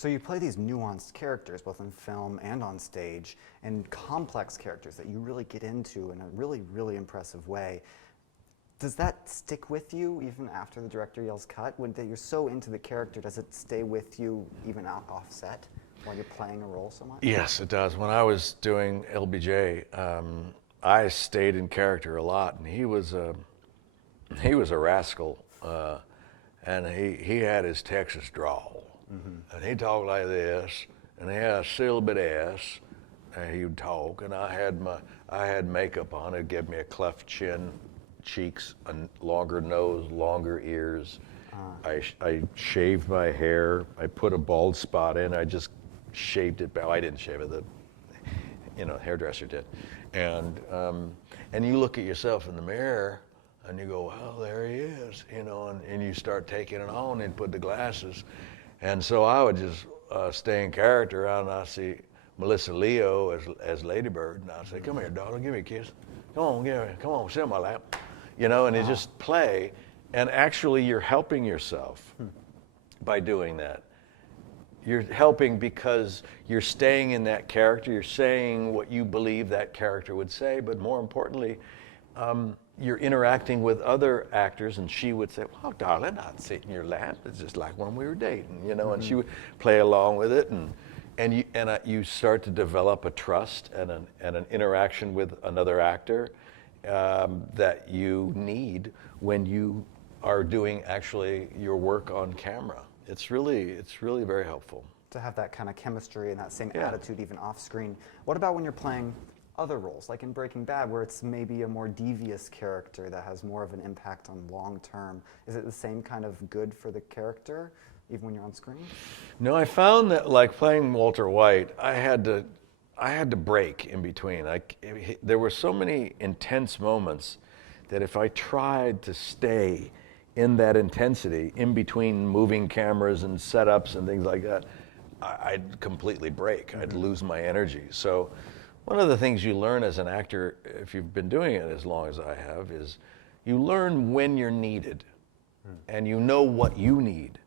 So you play these nuanced characters, both in film and on stage, and complex characters that you really get into in a really, really impressive way. Does that stick with you even after the director yells cut? When you're so into the character, does it stay with you even off set while you're playing a role so much? Yes, it does. When I was doing LBJ, I stayed in character a lot, and he was a rascal, and he had his Texas drawl, and he talked like this, and he had a syllable S, and he would talk, and I had makeup on. It gave me a cleft chin, cheeks, a longer nose, longer ears. I shaved my hair. I put a bald spot in. I just shaved it back. I didn't shave it. The hairdresser did. And you look at yourself in the mirror, and you go, well, there he is, and you start taking it on and put the glasses. And so I would just stay in character, and I see Melissa Leo as Lady Bird, and I'd say, come here, darling, give me a kiss. Come on, sit on my lap. And you just play, and actually you're helping yourself by doing that. You're helping because you're staying in that character, you're saying what you believe that character would say, but more importantly, you're interacting with other actors, and she would say, well, darling, I'd sit in your lap. It's just like when we were dating, and she would play along with it, and you start to develop a trust and an interaction with another actor that you need when you are doing actually your work on camera. It's really very helpful. To have that kind of chemistry and that same attitude even off screen. What about when you're playing other roles, like in Breaking Bad, where it's maybe a more devious character that has more of an impact on long term? Is it the same kind of good for the character, even when you're on screen? No, I found that like playing Walter White, I had to break in between. There were so many intense moments that if I tried to stay in that intensity in between moving cameras and setups and things like that, I'd completely break. I'd lose my energy. So one of the things you learn as an actor, if you've been doing it as long as I have, is you learn when you're needed and you know what you need.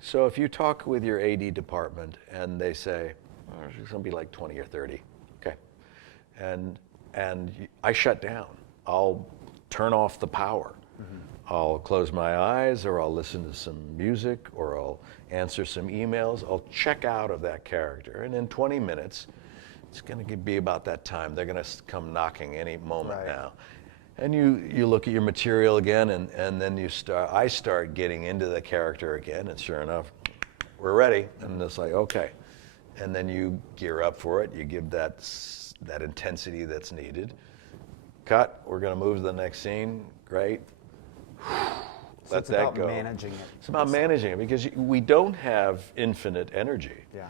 So if you talk with your AD department and they say, oh, it's going to be like 20 or 30, okay. And I shut down. I'll turn off the power. I'll close my eyes, or I'll listen to some music, or I'll answer some emails. I'll check out of that character. And in 20 minutes, it's going to be about that time. They're going to come knocking any moment now. And you look at your material again, and then I start getting into the character again, and sure enough, we're ready. And it's like, okay. And then you gear up for it. You give that intensity that's needed. Cut, we're going to move to the next scene. Great. So Let it's that about go. managing it. It's about managing it because we don't have infinite energy. Yeah.